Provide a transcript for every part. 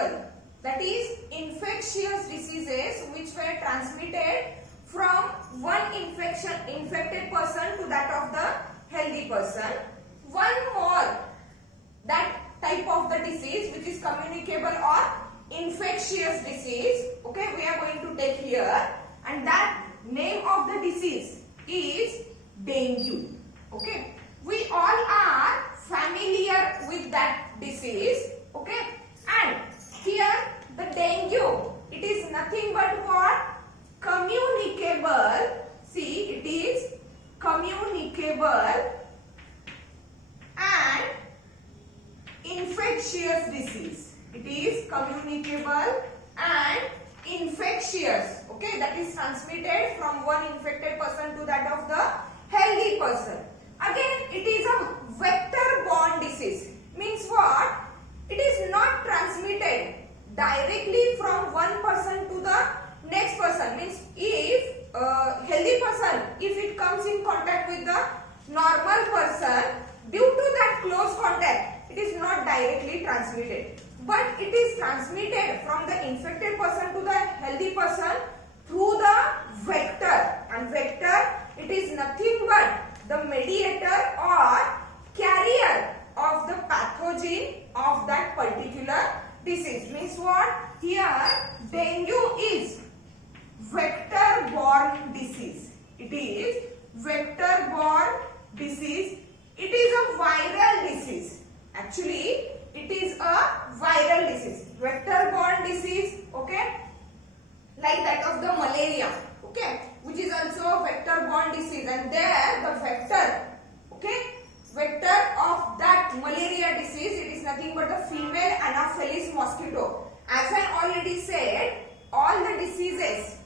communicable, that is infectious diseases which were transmitted from one infected person to that of the healthy person. One more, that type of the disease which is communicable or infectious disease, okay, we are going to take here, and that name of the disease is dengue. Okay, we all are familiar with that disease. Okay, and here the dengue, it is nothing but what? Communicable. See, it is communicable and infectious disease. It is communicable and infectious. Okay, that is transmitted from one infected person to that of the healthy person. Again, it is a vector-borne disease. Means what? It is not transmitted directly from one person to the next person. Means if healthy person, if it comes in contact with the normal person, due to that close contact, it is not directly transmitted, but it is transmitted from the infected person to the healthy person through the vector. And vector, it is nothing but the mediator or carrier of the pathogen of that particular disease. Means what? Here dengue is vector-borne disease. It is vector-borne disease. It is a viral disease. Actually, it is a viral disease. Vector-borne disease, okay, like that of the malaria, okay, which is also a vector-borne disease, and there the vector, okay, vector of that malaria disease, it is nothing but the female Anopheles mosquito. As I already said, all the diseases,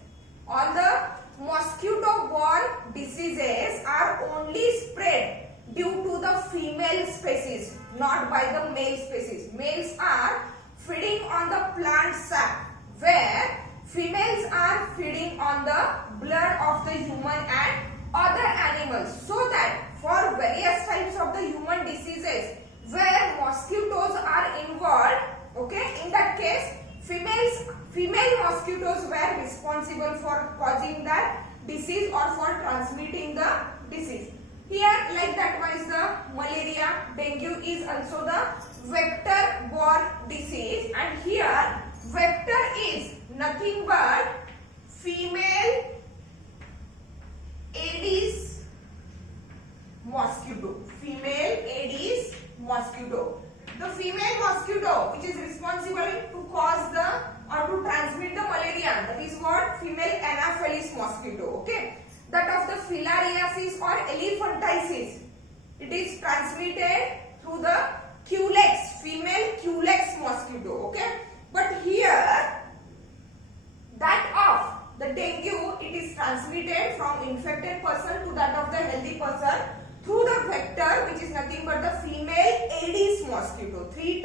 all the mosquito-borne diseases are only spread due to the female species, not by the male species. Males are feeding on the plant sap, where females are feeding on the blood of the human and other animals. So that for various types of the human diseases where mosquitoes are involved, okay, in that case female mosquitoes were responsible for causing that disease or for transmitting the disease. Here, like that was the malaria, dengue is also the vector-borne disease, and here vector is nothing but female Aedes mosquito. Female Aedes mosquito. The female mosquito which is responsible to cause the or to transmit the malaria, that is what? Female Anopheles mosquito. Okay, that of the filariasis or elephantiasis, it is transmitted through the Culex, female Culex mosquito. Okay, but here that of the dengue, it is transmitted from infected person to that of the healthy person through the vector, which is nothing but the female Aedes mosquito. Three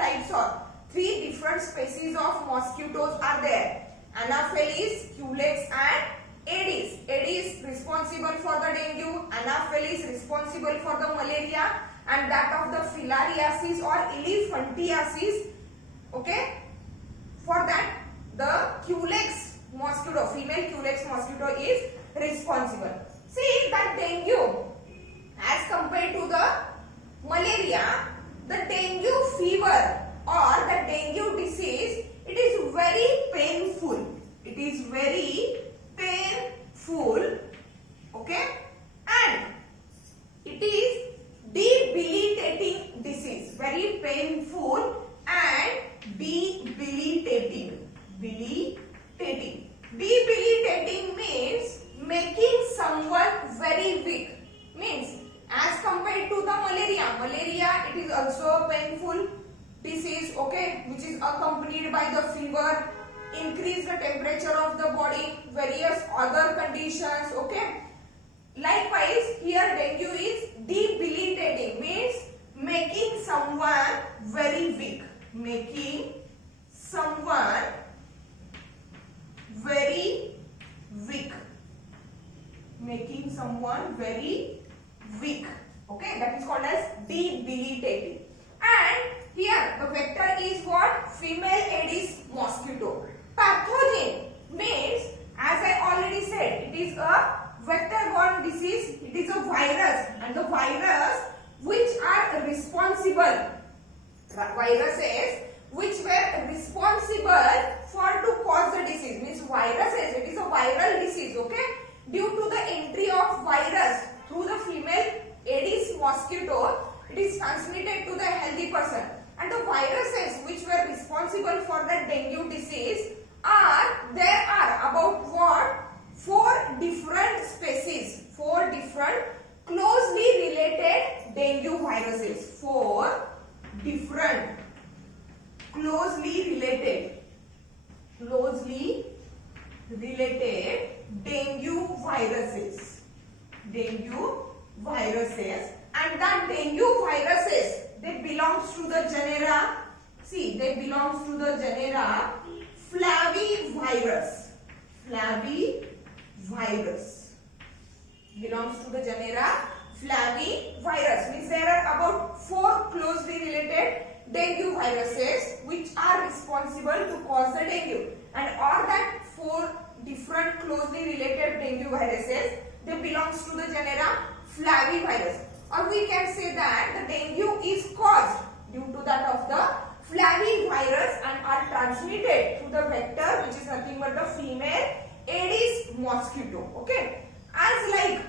different species of mosquitoes are there: Anopheles, Culex and Aedes. Aedes responsible for the dengue, Anopheles responsible for the malaria, and that of the filariasis or elephantiasis, okay, for that the Culex mosquito, female Culex mosquito is responsible. See that dengue as compared to the malaria, the dengue fever or the dengue disease, it is very painful. It is very painful, okay, and it is debilitating disease. Very painful and debilitating. Debilitating means making someone very weak. Means as compared to the malaria, it is also a painful disease, okay, which is accompanied by the fever, increase the temperature of the body, various other conditions, okay. Likewise, here dengue is debilitating, means making someone very weak. Making someone very weak. Making someone very weak. Okay, that is called as debilitating. And here the vector is what? Female Aedes closely related dengue viruses. And that dengue viruses, they belongs to the genera. See, they belongs to the genera Flavivirus. Belongs to the genera Flavivirus. Means there are about 4 closely related dengue viruses which are responsible to cause the dengue. And all that 4 different closely related dengue viruses, they belongs to the genera Flavivirus. Or we can say that the dengue is caused due to that of the Flavivirus and are transmitted through the vector which is nothing but the female Aedes mosquito. Okay, as like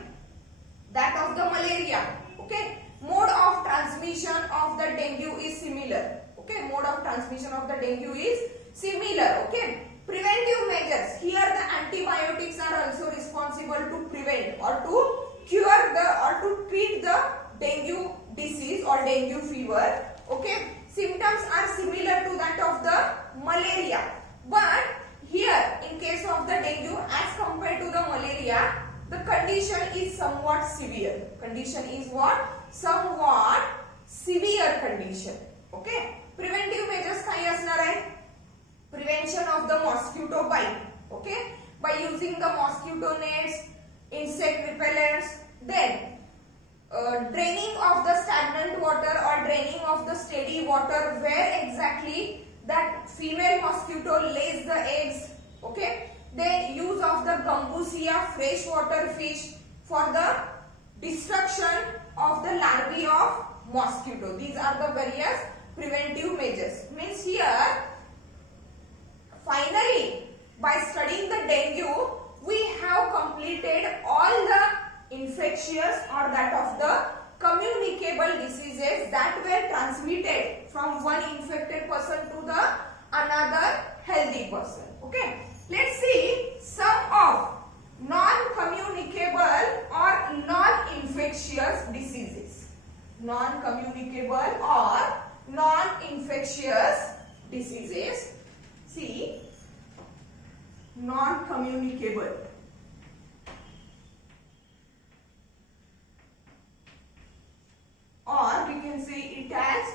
that of the malaria. Okay, mode of transmission of the dengue is similar. Okay, mode of transmission of the dengue is similar. Okay, preventive measures. Here the antibiotics are also responsible to prevent or to cure the or to treat the dengue disease or dengue fever. Okay, symptoms are similar to that of the malaria, but here in case of the dengue as compared to the malaria, the condition is somewhat severe. Condition is what? Somewhat severe condition. Okay, preventive measures काय असणार आहे? Prevention of the mosquito bite. Okay, by using the mosquito nets, insect repellents, then draining of the stagnant water or draining of the steady water where exactly that female mosquito lays the eggs. Okay, then use of the Gambusia freshwater fish for the destruction of the larvae of mosquito. These are the various preventive measures. Means here finally by studying the dengue we have completed all the infectious or that of the communicable diseases that were transmitted from one infected person to the another healthy person. Okay, let's see some of non-communicable or non-infectious diseases. Non-communicable or non-infectious diseases. See, non-communicable. Or we can say it as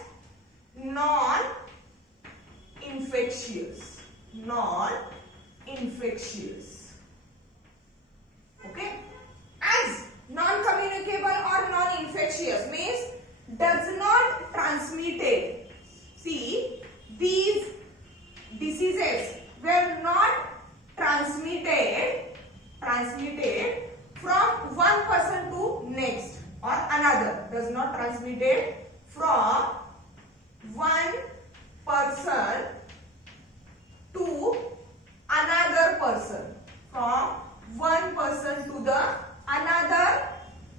non-infectious. Non-infectious. Okay. As non-communicable or non-infectious means does not transmitted. See, these diseases were not transmitted from one person to next or another. Does not transmitted from one person to another person. From one person to the another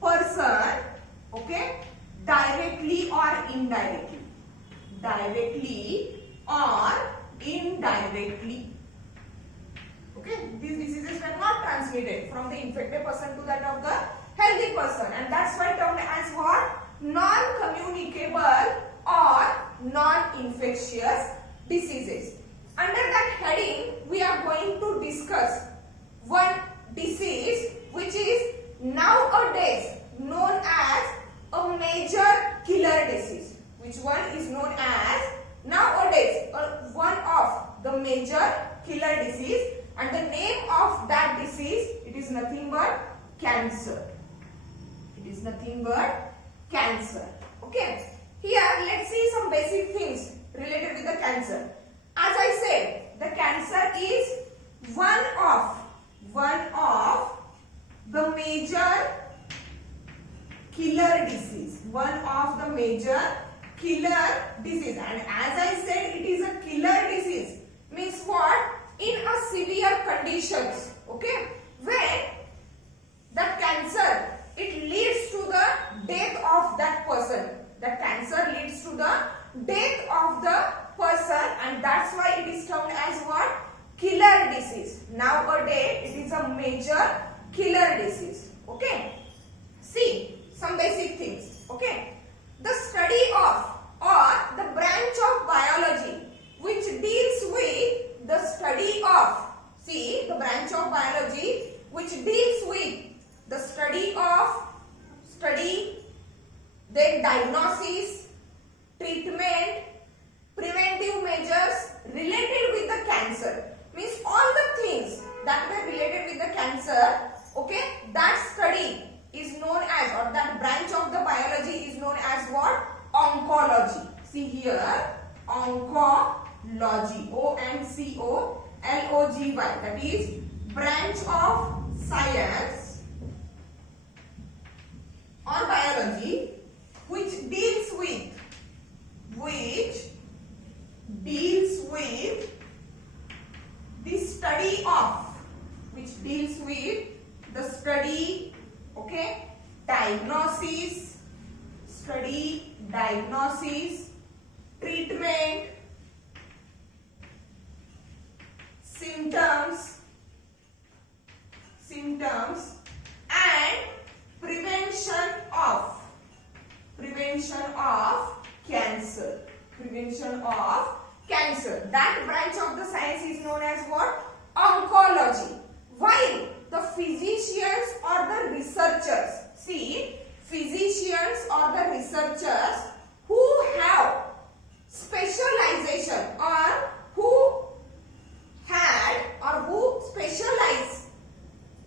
person. Okay, directly or indirectly. Directly or indirectly. Okay, these diseases were not transmitted from the infected person to that of the healthy person, and that's why termed as what? Non-communicable or non-infectious diseases. Under that heading, we are going to discuss one disease which is nowadays known as a major killer disease. Which one is known as nowadays one of the major killer disease, and the name of that disease, it is nothing but cancer. It is nothing but cancer. Okay, here let's see some basic things related with the cancer. As I said, the cancer is one of the major killer disease. One of the major killer disease, and as I said, it is a killer disease. Means what? In a severe conditions. Okay, when that cancer, it leads to the death of that person. That cancer leads to the death of the person, and that's why it is termed as what? Killer disease. Nowadays, it is a major killer disease. Okay. See, some basic things. Okay. The study of or the branch of biology which oncology, ONCOLOGY, that is branch of science or biology which deals with the study of, okay, diagnosis, treatment, symptoms and prevention of cancer. That branch of the science is known as what? Oncology. While the physicians or the researchers, who have specialization or who specialize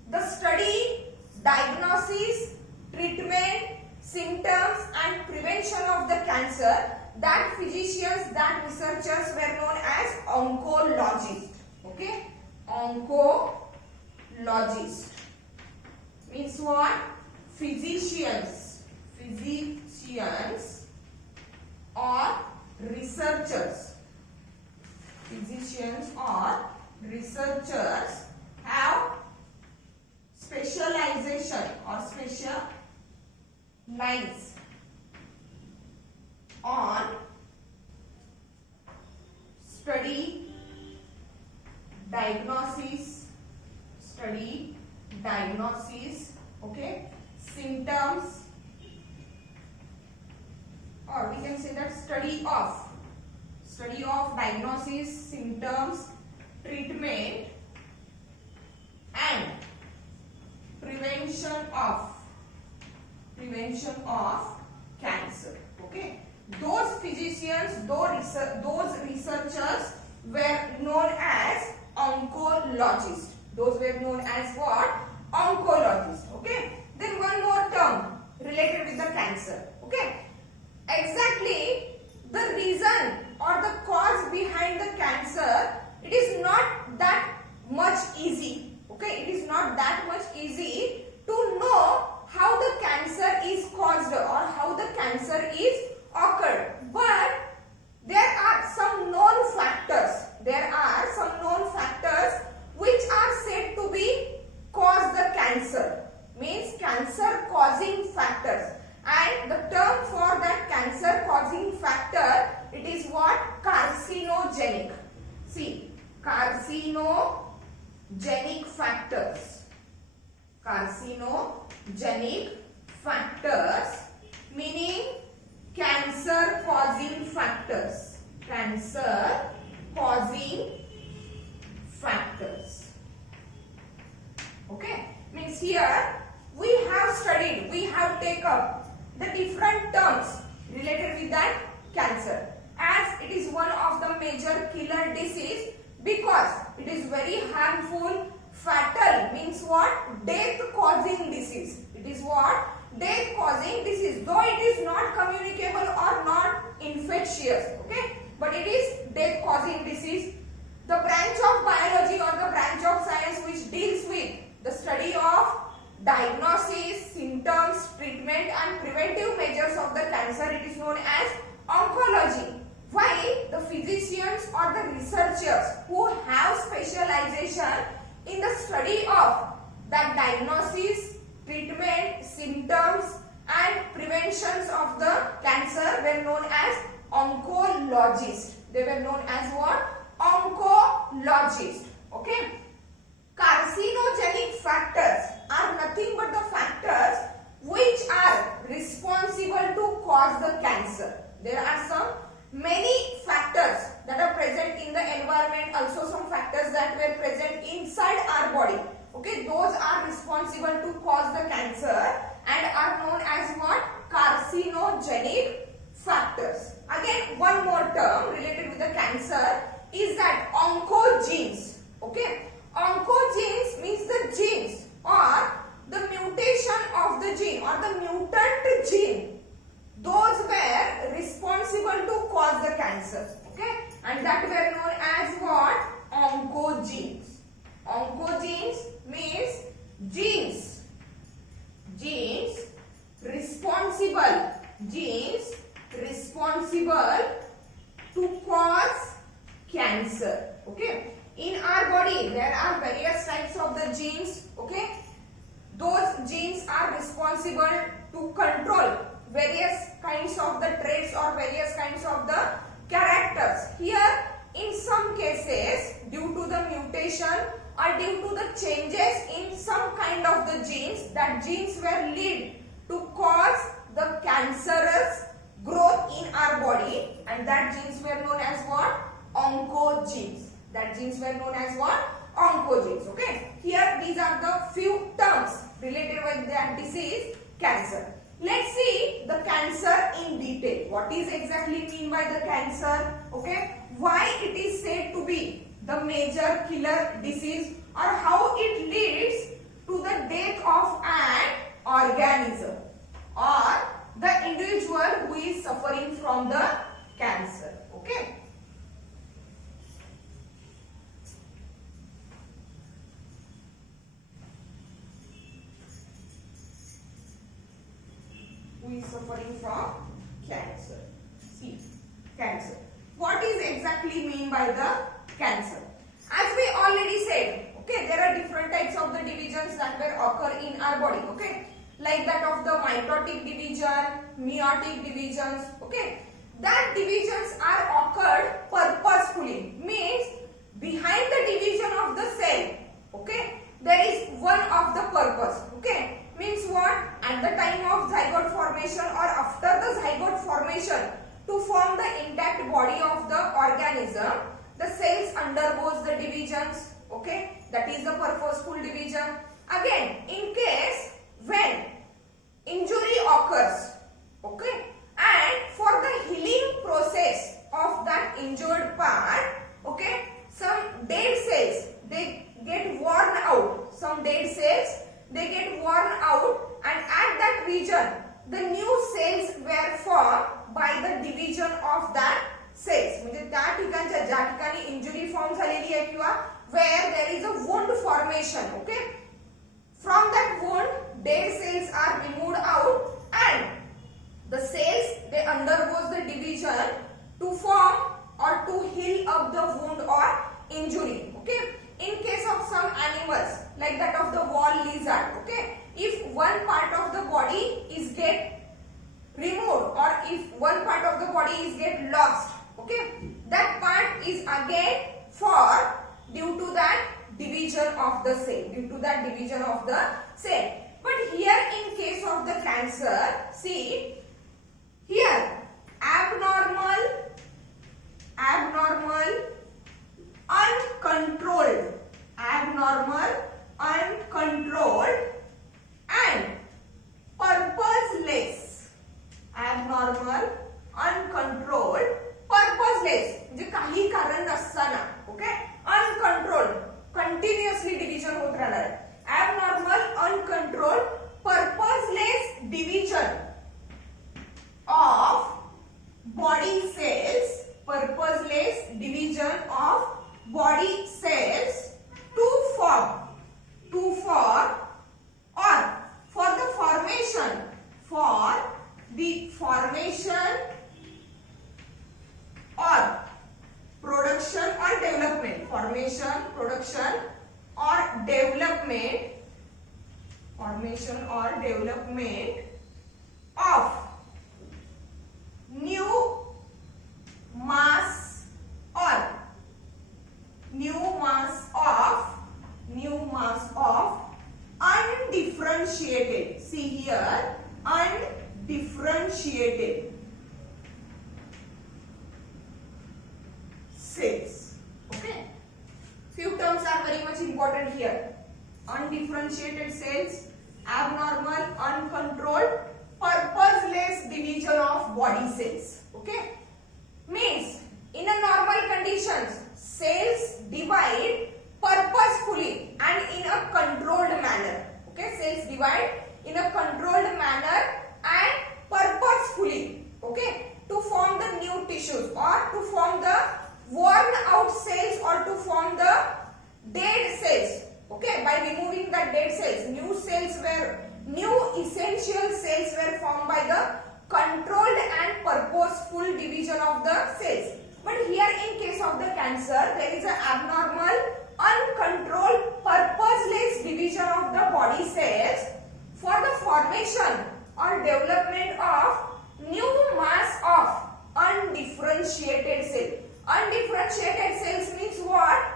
the study, diagnosis, treatment, symptoms and prevention of the cancer, that physicians, that researchers were known as oncologists. Okay, oncologist means what? Physicians or researchers. Have specialization or specialize on study, diagnosis, okay, symptoms, or we can say that study of diagnosis, symptoms, treatment and prevention of cancer. Okay, those physicians, those researchers were known as oncologists. Those were known as what? Oncologists. Okay, then one more term related with the cancer. Okay, exactly the reason or the cause behind the cancer, it is not that much easy. Okay, it is not that much easy to know how the cancer is caused or how the cancer is occurred. But there are some known factors. Which are said to be cause the cancer. Means cancer causing factors. And the term for that cancer causing factor, it is what? Carcinogenic. See, carcinogenic factors. Carcinogenic factors meaning cancer causing factors. Cancer causing factors. Okay, means here we have studied, we have taken up the different terms related with that cancer, as it is one of the major killer disease because it is very harmful, fatal, means what? Death causing disease. It is what? Death causing disease, though it is not communicable or not infectious. Okay, but it is death causing disease. The branch of biology or the branch of science which deals with the study of diagnosis, symptoms, treatment and preventive measures of the cancer, it is known as oncology. While the physicians or the researchers who have specialization in the study of that diagnosis, treatment, symptoms and preventions of the cancer were known as oncologists. They were known as what? Oncologist. Okay, carcinogenic factors are nothing but the factors which are responsible to cause the cancer. There are some many factors that are present in the environment, also some factors that were present inside our body. Okay, those are responsible to cause the cancer and are known as what? Carcinogenic factors. Again, one more term related with the cancer is that oncogenes. Okay, oncogenes means the genes or the mutation of the gene or the mutant gene. Those were responsible to cause the cancer. Okay, and that were known as what? Oncogenes. Oncogenes means genes responsible to cause cancer. Okay, in our body there are various types of the genes. Okay, those genes are responsible to control various kinds of the traits or various kinds of the characters. Here, in some cases, due to the mutation or due to the changes in some kind of the genes, that genes were lead to cause the cancerous growth in our body, and that genes were known as what? Oncogenes. That genes were known as what? Oncogenes. Okay. Here these are the few terms related with that disease, cancer. Let's see the cancer in detail. What is exactly mean by the cancer? Okay. Why it is said to be the major killer disease, or how it leads to the death of an organism or the individual who is suffering from the cancer. Okay. Who is suffering from cancer. See, cancer. What is exactly mean by the cancer? As we already said, okay, there are different types of the divisions that will occur in our body. Okay, like that of the mitotic division, meiotic divisions. Okay, that divisions are occurred purposefully. Means behind the division of the cell, okay, there is one of the purpose. Okay, means what? At the time of zygote formation or after the zygote formation, to form the intact body of the organism, the cells undergoes the divisions. Okay, that is the purposeful division. Again, in case when injury occurs, okay, and for the healing process of that injured part, okay, some dead cells they get worn out. Some dead cells they get worn out, and at that region the new cells were formed by the division of that cells. म्हणजे त्या ठिकाणच्या ज्या ठिकाणी injury form झालेली आहे किंवा where there is a wound formation, okay, from that wound dead cells are removed out, and the cells they undergoes the division to form or to heal up the wound or injury. Okay, in case of some animals like that of the wall lizard, okay, if one part of the body is get removed or if one part of the body is get lost, okay, that part is again for due to that division of the cell, But here in case of the cancer, see here abnormal, uncontrolled, and purposeless. Abnormal, uncontrolled, purposeless म्हणजे काही कारण नसताना, okay, uncontrolled continuously division होत राहणार आहे. Abnormal, uncontrolled, purposeless division of body cells, purposeless division of body cells to form or for the formation or production or development, of new mass of undifferentiated, see here, undifferentiated cells. Okay, few terms are very much important here. Undifferentiated cells, abnormal, uncontrolled, purposeless division of body cells. Okay, means in a normal conditions cells divide purposefully and in a controlled manner. Okay, cells divide in a controlled manner and purposefully, okay, to form the new tissues or to form the worn out cells or to form the dead cells. Okay, by removing the dead cells, new essential cells were formed by the controlled and purposeful division of the cells. But here in case of the cancer, there is an abnormal, uncontrolled, purposeless division of the body cells for the formation or development of new mass of undifferentiated cell. Undifferentiated cells means what?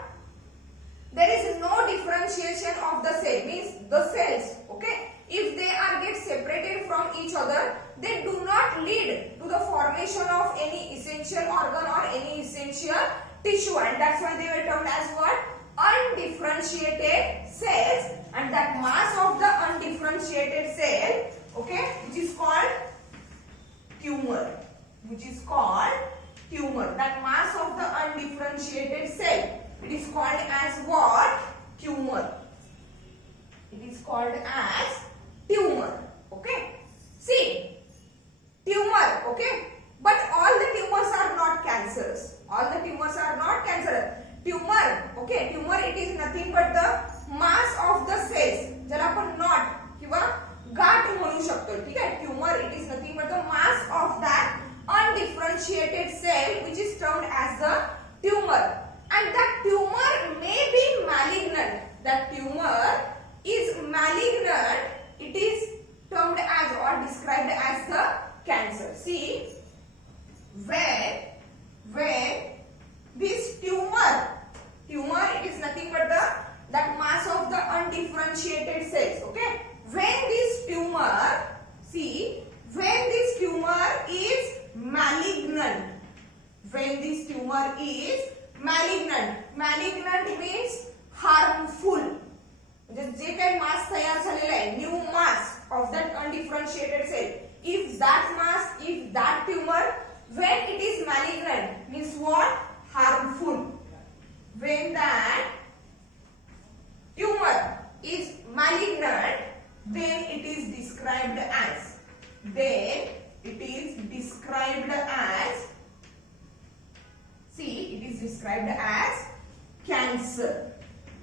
There is no differentiation of the cell, means the cells, okay? If they are get separated from each other, they do not lead to the formation of any essential organ or any essential tissue, and that's why they were termed as what? Undifferentiated cells. And that mass of the undifferentiated cell, okay, which is called tumor. Which is called tumor. That mass of the undifferentiated cell, it is called as what? Tumor. It is called as tumor. Okay. See, tumor. Okay. But all the tumors are not cancerous. All the tumors are not cancerous. Tumor. Okay. Tumor, it is nothing but the mass of the cells. ज्याला आपण knot किंवा गाठ म्हणू शकतो. ठीक आहे. Tumor, it is nothing but the mass of that undifferentiated cell, which is termed as the tumor. And that tumor may be malignant. That tumor is malignant. It is termed as or described as the cancer. See, when this tumor, it is nothing but that mass of the undifferentiated cells. Okay, when this tumor, see, when this tumor is malignant, when this tumor is malignant means harmful. जे काही मास तयार झालेला आहे, new mass of that undifferentiated cell, if that tumor, when it is malignant, means what? Harmful. When that tumor is malignant, then it is described as, see, it is described as cancer.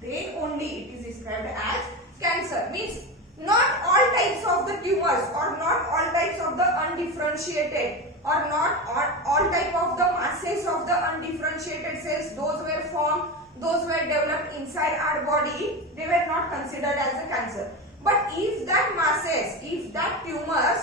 Then only it is described as cancer. Means not all types of the tumors or not all types of the undifferentiated or not all type of the masses of the undifferentiated cells, those were formed, those were developed inside our body, they were not considered as a cancer. But if that masses, if that tumors,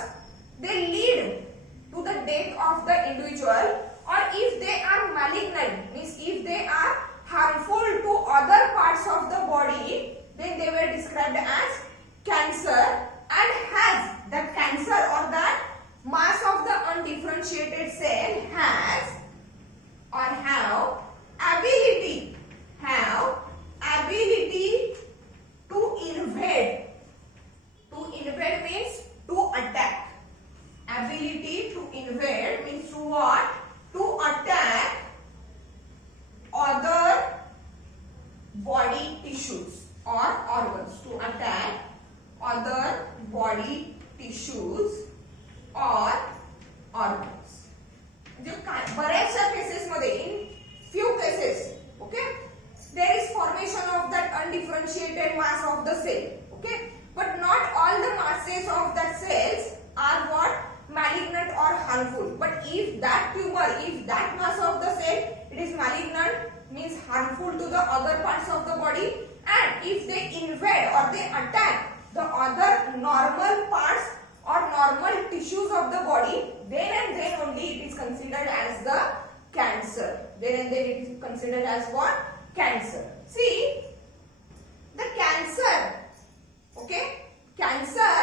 they lead to the death of the individual, or if they are malignant, means if they are harmful to other parts of the body, then they were described as cancer, and has the cancer or that mass of the undifferentiated cell has or have ability to invade. To invade means to attack. Ability to invade means to what? To attack other body tissues or organs. To attack other body tissues or organs. बऱ्याचशा cases मध्ये, in few cases, okay, there is formation of that undifferentiated mass of the cell, okay, but not all the masses of that cells are what? Malignant or harmful. But if that tumor, if that mass of the cell, it is malignant, means harmful to the other parts of the body, and if they invade or they attack the other normal parts or normal tissues of the body, then and then only it is considered as the cancer. Then and then it is considered as what? Cancer. See, the cancer, okay, cancer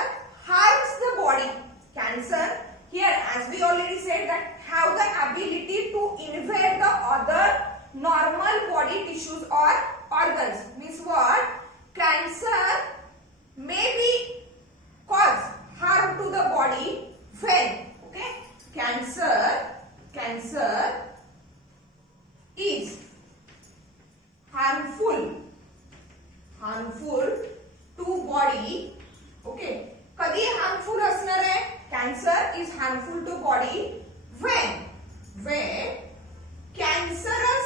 harms the body. Cancer here, as we already said, that have the ability to invade the other normal body tissues or organs. Means what? Cancer may be cause harm to the body when, okay, cancer is harmful to body, okay. कधी harmful असणार आहे? Cancer is harmful to body when cancerous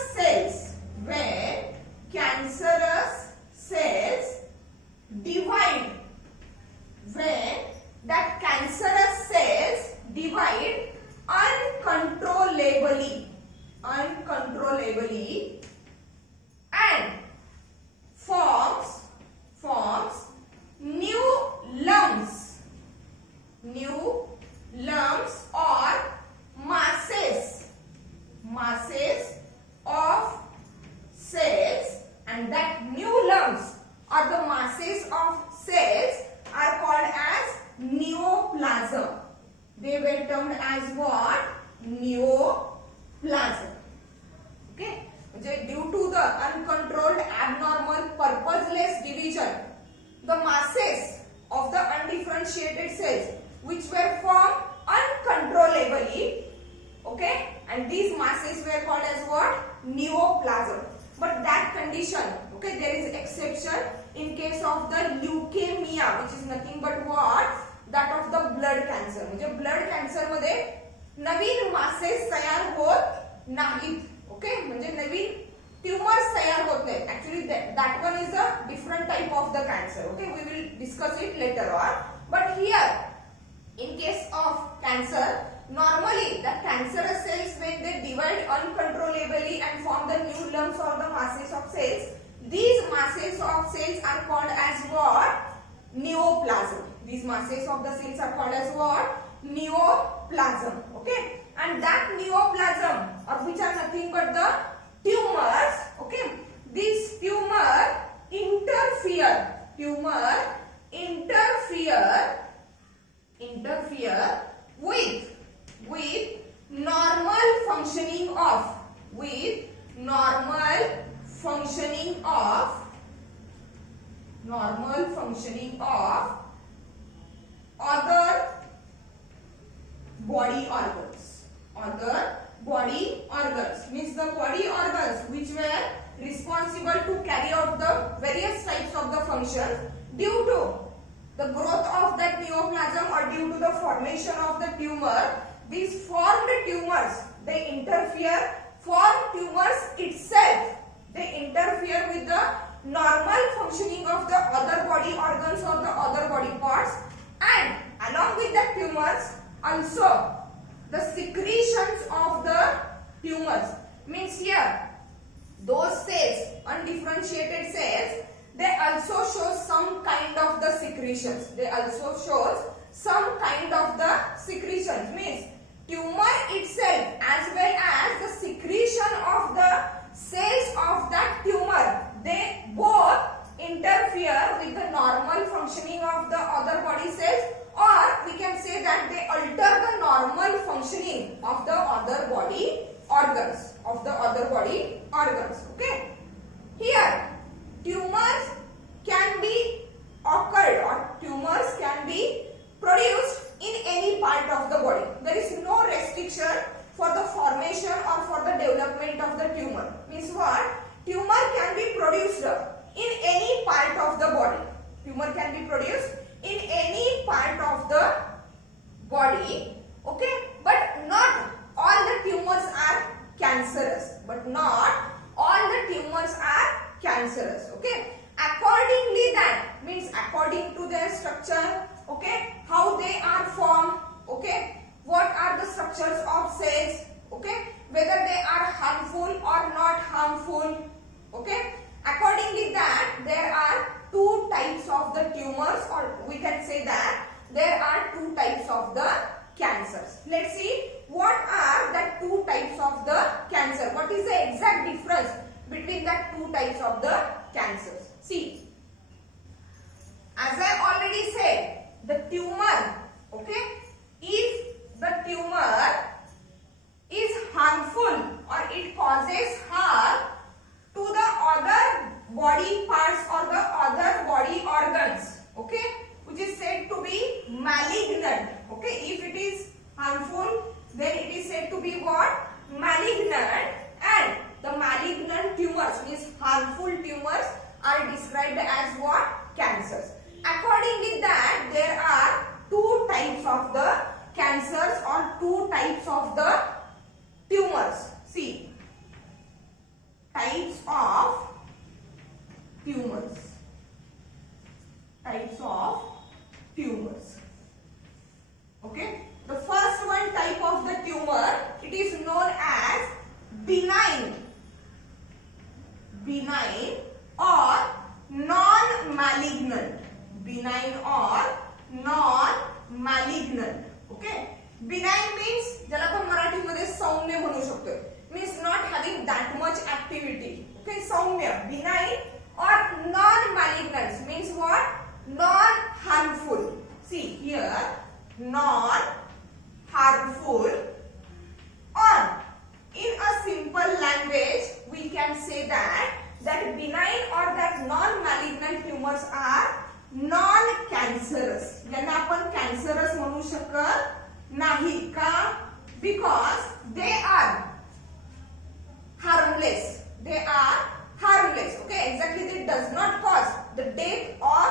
to the uncontrolled, abnormal, purposeless division, the masses of the undifferentiated cells which were formed uncontrollably, okay, and these masses were called as what? Neoplasm. But that condition, okay, there is exception in case of the leukemia, which is nothing but what? That of the blood cancer. म्हणजे blood cancer मध्ये नवीन masses तयार होत नाहीत, okay, म्हणजे नवीन tumours तयार होत नाहीत. Actually that one is a different type of the cancer, okay, we will discuss it later on. But here in case of cancer, normally the cancerous cells, when they divide uncontrollably and form the new lumps or the masses of cells, these masses of cells are called as what? Neoplasm. These masses of the cells are called as what? Neoplasm. Okay, and that neoplasm, or which are nothing but the tumors. Okay, these tumor interfere with normal functioning of other body organs. Means the body organs which were responsible to carry out the various types of the functions, due to the growth of that neoplasm or due to the formation of the tumor, these formed tumors, they interfere with the normal functioning of the other body organs or the other body parts, and along with the tumors also the secretions of the tumors. Means here those cells, undifferentiated cells, they also show some kind of the secretions. Means tumor itself as well as the secretion of the cells of that tumor, they both interfere with the normal functioning of the other body cells, or we can say that they alter the normal functioning of the other body organs. Okay, here tumors can be occurred or tumors can be produced in any part of the body. There is no restriction for the formation or for the development of the tumor. Means what? Tumor can be produced in any part of the body. Okay, but not all the tumors are cancerous. Okay, accordingly, that means according to their structure, okay, how they are formed, okay, what are the structures of cells, okay, whether they are harmful or not harmful, okay, accordingly that there are two types of the tumors, or we can say that there are two types of the cancers. Let's see what are the two types of the cancer. What is the exact difference between the two types of the cancers? See, as I already said, the tumor, okay, if the tumor is harmful or it causes harm to the other body parts or the other body organs, okay, which is said to be malignant. Okay, if it is harmful, then it is said to be what? Malignant. And the malignant tumors, means harmful tumors, are described as what? Cancers. Accordingly that there are two types of the cancers or two types of the tumors. See, types of tumors. Okay, the first one type of the tumor, it is known as benign or non-malignant. Okay, benign means ज्याला आपण मराठीमध्ये सौम्य म्हणू शकतो. Means not having that much activity. Okay, Saumya, benign or non-malignant means what? Non-harmful. See here, non-harmful or in a simple language we can say that benign or that non-malignant tumors are non-cancerous. यांना आपण cancerous म्हणू शकत नाही का? Because they are harmless. They are harmless. Okay, exactly. It does not cause the death of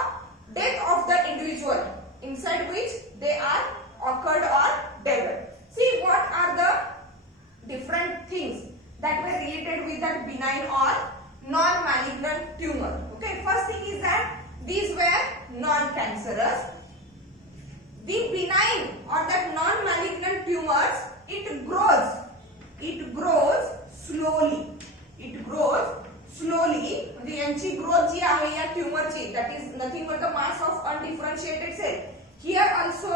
the individual inside which they are occurred or developed. See what are the different things that were related with that benign or non-malignant tumor. Okay, first thing is that these were non-cancerous. The benign or that non-malignant tumors, it grows slowly. It grows slowly. म्हणजे यांची growth जी आहे या ट्यूमरची, that is nothing but the mass of undifferentiated cell. Here also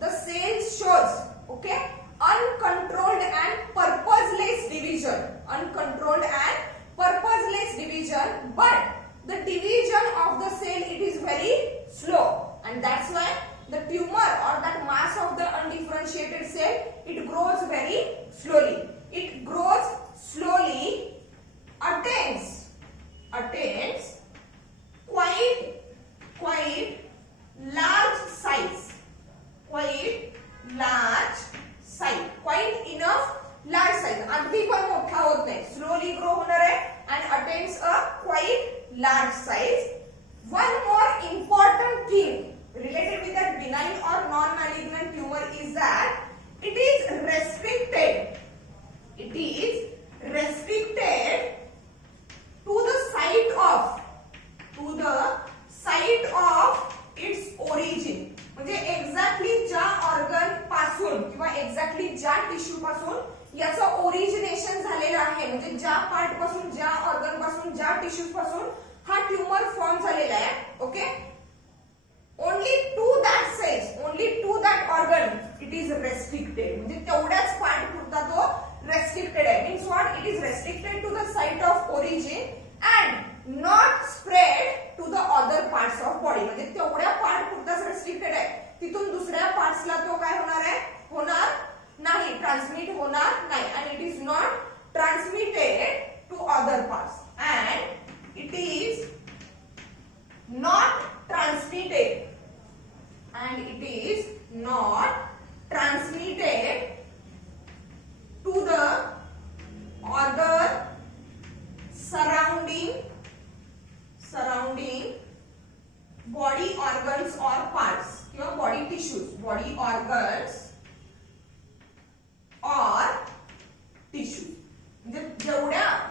the cells shows, okay, uncontrolled and purposeless division. Uncontrolled and purposeless division, but the division of the cell, it is very slow, and that's why the tumor or that mass of the undifferentiated cell, it grows very slowly. It grows slowly, attains quite large size, quite enough large size. अगदी पण मोठा होत नाही, slowly grow होणार आहे and attains a quite large size. One more important thing related with that benign or non-malignant tumor is that it is restricted. It is restricted to the site of its origin. म्हणजे exactly ज्या organ पासून किंवा exactly ज्या tissue पासून याचं origination झालेलं आहे, म्हणजे ज्या पार्ट पासून, ज्या ऑर्गन पासून, ज्या टिश्यू पासून हा ट्यूमर फॉर्म झालेला आहे. Okay, only to that cells, only to that organ it is restricted. म्हणजे तेवढ्याच पार्ट पुरता तो restricted आहे. Means what? It is restricted to the site of origin and not spread to the other parts of body. म्हणजे तेवढ्या part पुरताच restricted आहे, तिथून दुसऱ्या पार्ट्सला तो काय होणार आहे? होणार नाही, ट्रान्समिट होणार नाही. and it is not transmitted to other parts, and it is not transmitted to the other surrounding body organs or parts किंवा body tissues, body organs or tissues. म्हणजे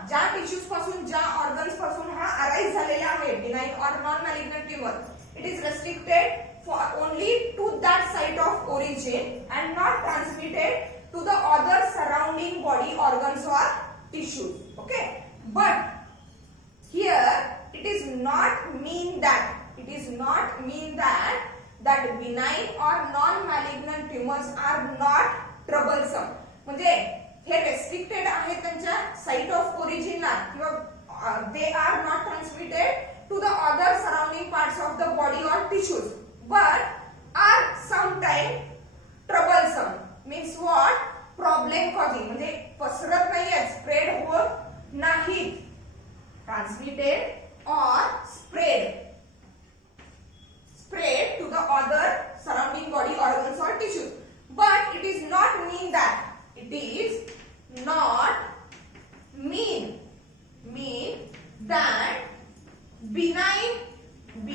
ज्या टिश्यूज पासून, ज्या ऑर्गन्स पासून हा अराइज झालेला आहे benign or non-malignant tumor, it is restricted for only to that site of origin and not transmitted to the other surrounding body organs or tissues. Okay, but here it is not mean that benign or non-malignant tumors are not troublesome. म्हणजे हे restricted आहेत त्यांच्या site of origin ला किंवा they are not transmitted to the other surrounding parts of the body or tissues, but are sometimes troublesome. Means what? Problem causing. म्हणजे पसरत नाहीये, spread होत नाहीत, transmitted or spread to the other surrounding body organs or tissues, but it is not mean that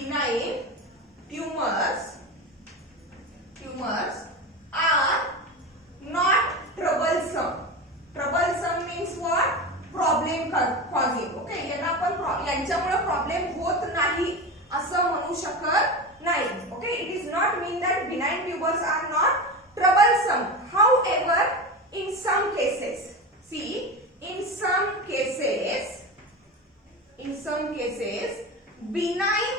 benign tumors are not troublesome. Troublesome means what? Problem causing. Okay, यांच्यामुळे problem होत नाही असं म्हणू शकत नाही. Okay, it is not mean that benign tumors are not troublesome. However, in some cases, benign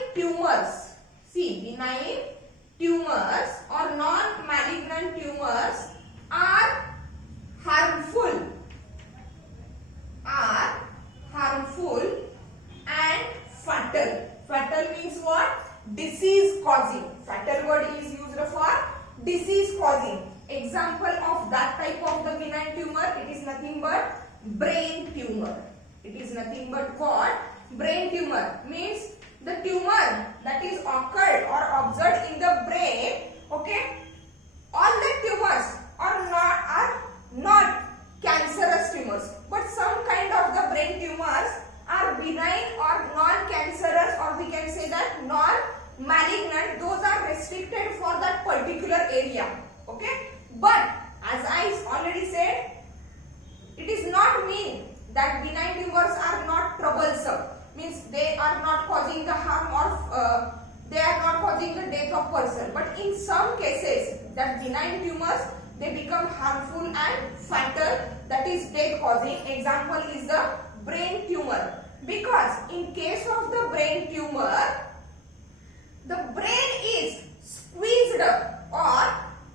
tumors or non-malignant tumors are harmful and fatal. Fatal means what? Disease causing. Fatal word is used for disease causing. Example of that type of of the benign tumor? It is nothing but brain tumor. It is nothing but what? Brain tumor. Means the tumor that is occurred or observed in the brain, okay? All the tumors are not cancerous tumors, but some kind of the brain tumors are benign or non-cancerous, or we can say that non-malignant. Those are restricted for that particular area, okay? But as I already said, it is not mean that benign tumors are not troublesome. Means they are not causing the harm or they are not causing the death of person. But in some cases, that benign tumors, they become harmful and fatal, that is death causing. Example is the brain tumor. Because in case of the brain tumor, the brain is squeezed or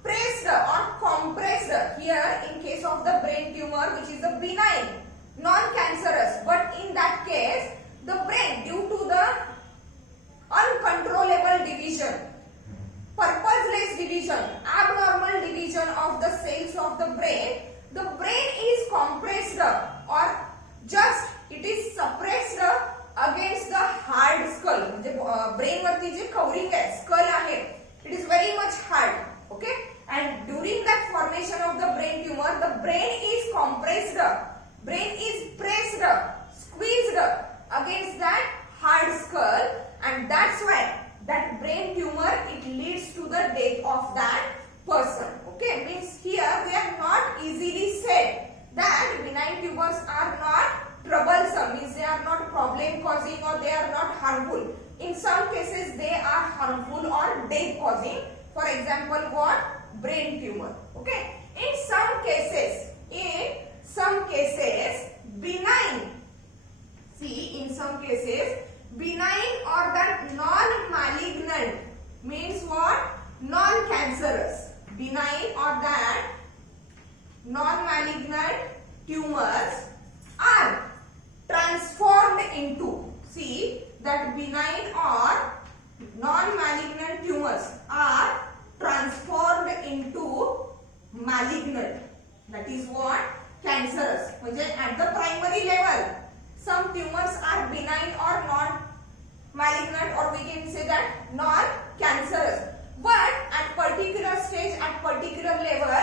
pressed or compressed. Here in case of the brain tumor, which is the benign, non-cancerous, but in that case, the brain, due to the uncontrollable division, purposeless division, abnormal division of the cells of the brain is compressed or just it is suppressed against the hard skull. Brain वरती जे covering आहे, skull आहे, it is very much hard, okay? And during that formation of the brain tumor, the brain is compressed, brain is pressed, squeezed against that hard skull, and that's why that brain tumor, it leads to the death of that person, okay? Means here we are not easily said that benign tumors are not troublesome, means they are not problem causing or they are not harmful. In some cases they are harmful or death causing. For example, what? Brain tumor, okay? In some cases benign, see, in some cases benign or that non-malignant, means what? Non-cancerous. Benign or that non-malignant tumors are transformed into, see, that benign or non-malignant tumors are transformed into malignant. That is what? Cancerous. म्हणजे at the primary level, some tumors are benign or non-malignant, or we can say that non-cancerous. But at particular stage, at particular level,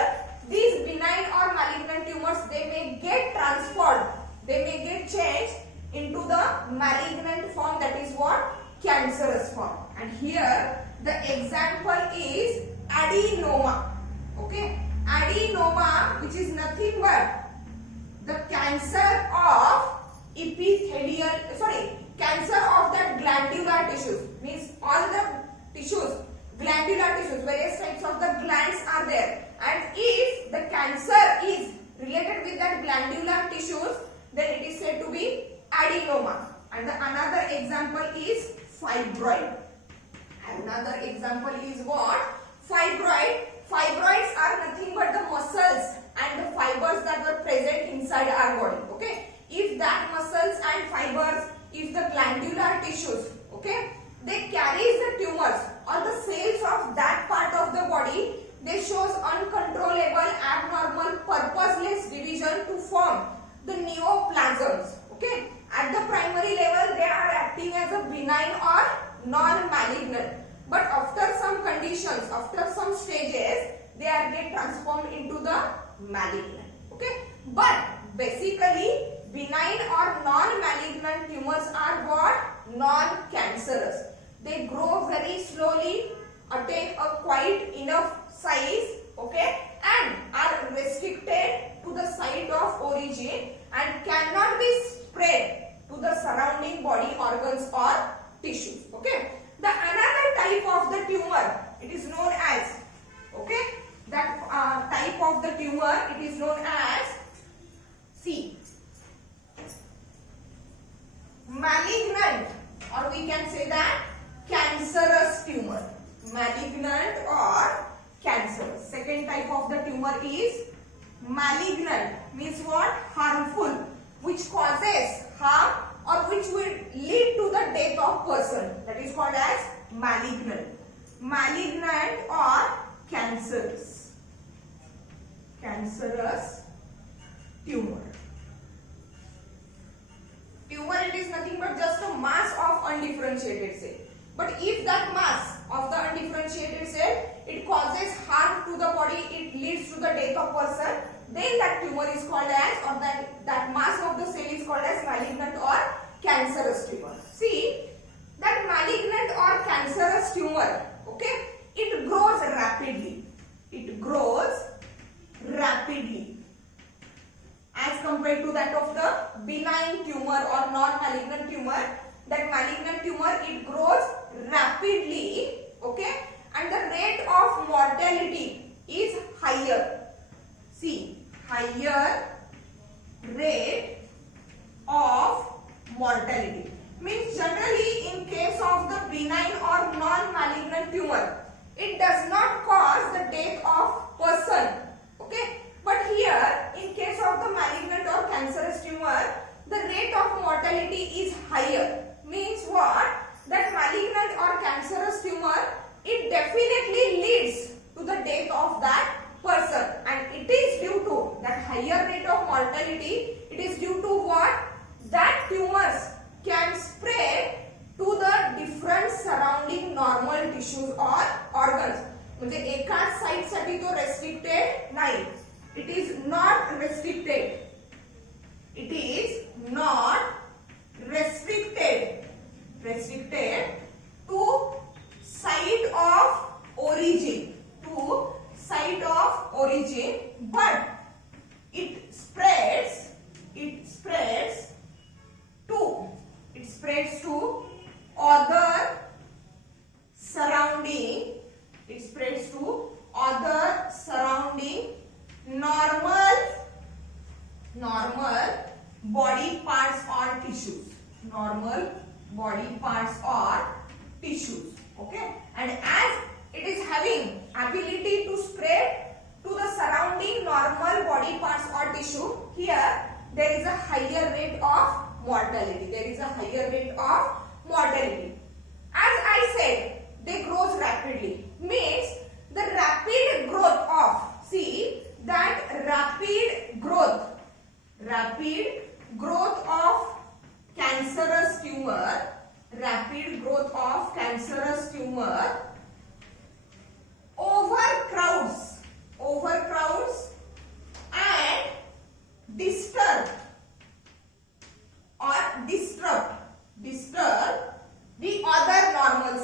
these benign or malignant tumors, they may get transformed, they may get changed into the malignant form, that is what? Cancerous form. And here the example is adenoma, okay? Adenoma, which is nothing but the cancer of cancer of the glandular tissues, means all the tissues, glandular tissues, various types of the glands are there, and if the cancer is related with that glandular tissues, then it is said to be adenoma. And another example is fibroid. Another example is what? Fibroid. Fibroids are nothing but the muscles and the fibers that were present inside our body, okay? If that muscles and fibers, if the glandular tissues, okay, they carries the tumors or the cells of that part of the body, they shows uncontrollable, abnormal, purposeless division to form the neoplasms, okay? At the primary level, they are acting as a benign or non-malignant. But after some conditions, after some stages, they are get transformed into the malignant, okay? But basically, benign or non-malignant tumors are what? Non-cancerous. They grow very slowly, attain a quite enough size, okay, and are restricted to the site of origin and cannot be spread to the surrounding body organs or tissues, okay. The another type of the tumor, it is known as, okay, that type of the tumor, it is known as, see, malignant, or we can say that cancerous tumor. Malignant or cancerous. Second type of the tumor is malignant, means what? Harmful, which causes harm or which will lead to the death of person. That is called as malignant. Malignant or cancerous. cancerous tumor. Tumor, it is nothing but just a mass of undifferentiated cell. But if that mass of the undifferentiated cell, it causes harm to the body, it leads to the death of person, then that tumor is called as, or that mass of the cell is called as malignant or cancerous tumor. See, that malignant or cancerous tumor, okay, it grows rapidly. It grows rapidly as compared to that of the benign tumor or non-malignant tumor. That malignant tumor, it grows rapidly, okay, and the rate of mortality is higher. See, higher rate of mortality means generally in case of the benign or non-malignant tumor, it does not cause the death of person, okay, but here in case of the malignant or cancerous tumor, the rate of mortality is higher. Means what? That malignant or cancerous tumor, it definitely leads to the death of that person, and it is due to that higher rate of mortality. It is due to what? That tumors can spread to the different surrounding normal tissues or organs. म्हणजे एकाच side साठी तो restricted नाही. It is not restricted. It is not restricted to site of origin, but it spreads to other surrounding normal body parts or tissues, okay, and as it is having ability to spread to the surrounding normal body parts or tissue, here there is a higher rate of mortality. As I said, they grows rapidly, means the rapid growth of, see, that rapid growth of cancerous tumor overcrowds and disturb the other normal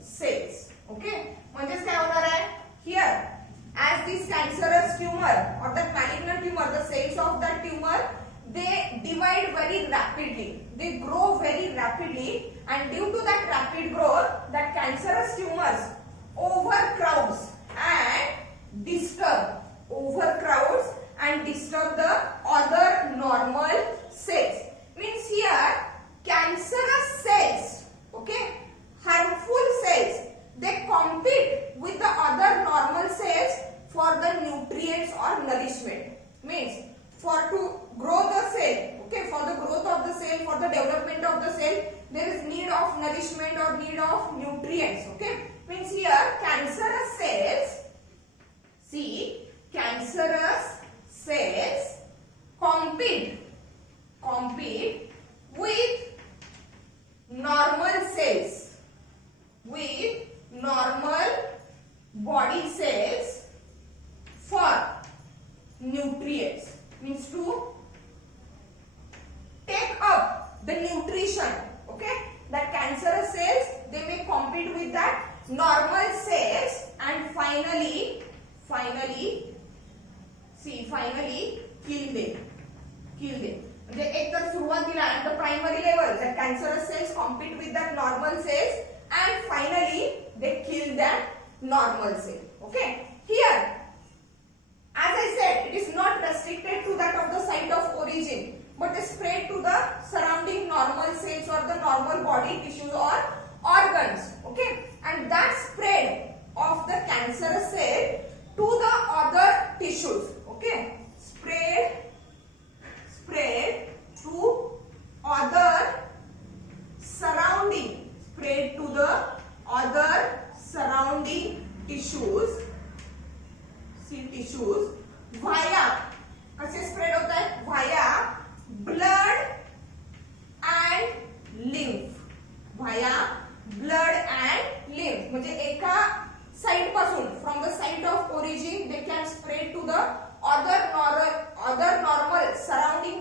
cells, okay. म्हणजेच काय होणार आहे? Here, as this cancerous tumor or that malignant tumor, the cells of that tumor, they divide very rapidly, they grow very rapidly, and due to that rapid growth, that cancerous tumors overcrowds and disturb the other normal cells. Means here cancerous cells, okay, harmful cells, they compete with the other normal cells for the nutrients or nourishment. Means for to grow the cell, okay, for the growth of the cell, for the development of the cell, there is need of nourishment or need of nutrients, okay. Means here cancerous cells, see, cancerous cells compete with normal cells, with normal body cells for nutrients. Means to take up the nutrition, okay. That cancerous cells, they may compete with that normal cells and finally kill them. म्हणजे एक तर सुरुवातीला at the primary level that cancerous cells compete with that normal cells and finally they kill that normal cell, okay. Here, as I said, it is not restricted to that of the site of origin, but they spread to the surrounding normal cells or the normal body tissues or organs, okay. And that spread of the cancerous cell to the other tissues, okay, spread to other surrounding, spread to the other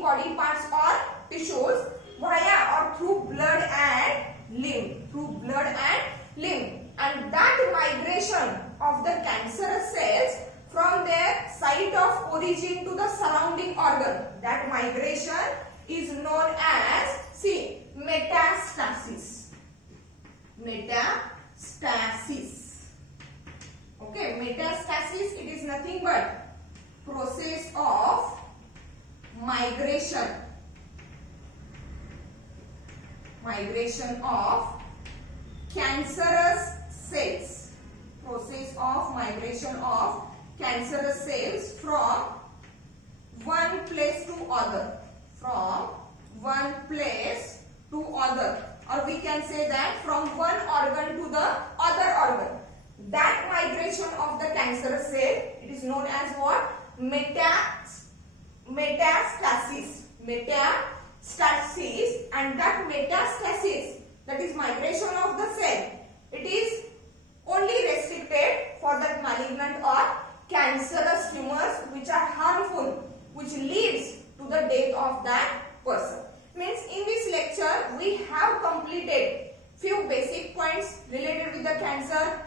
body parts or tissues via or through blood and limb. Through blood and limb. And that migration of the cancerous cells from their site of origin to the surrounding organ, that migration is known as, see, metastasis. Metastasis. Okay, metastasis, it is nothing but process of migration. Migration of cancerous cells. Process of migration of cancerous cells from one place to other. From one place to other. Or we can say that from one organ to the other organ. That migration of the cancerous cell, it is known as what? Metastasis. Metastasis. And that metastasis, that is migration of the cell, it is only restricted for that malignant or cancerous tumors which are harmful, which leads to the death of that person. Means in this lecture we have completed few basic points related with the cancer.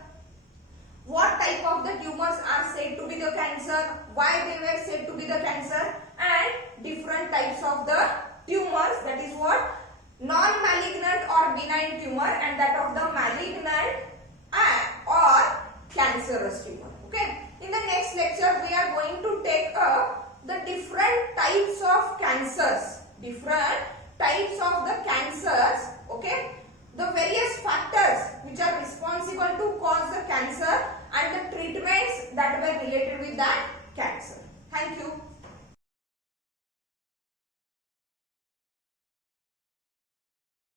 What type of the tumors are said to be the cancer, why they were said to be the cancer, and different types of the tumors, that is what? Non-malignant or benign tumor, and that of the malignant or cancerous tumor. Okay. In the next lecture we are going to take up the different types of cancers. Different types of the cancers. Okay. The various factors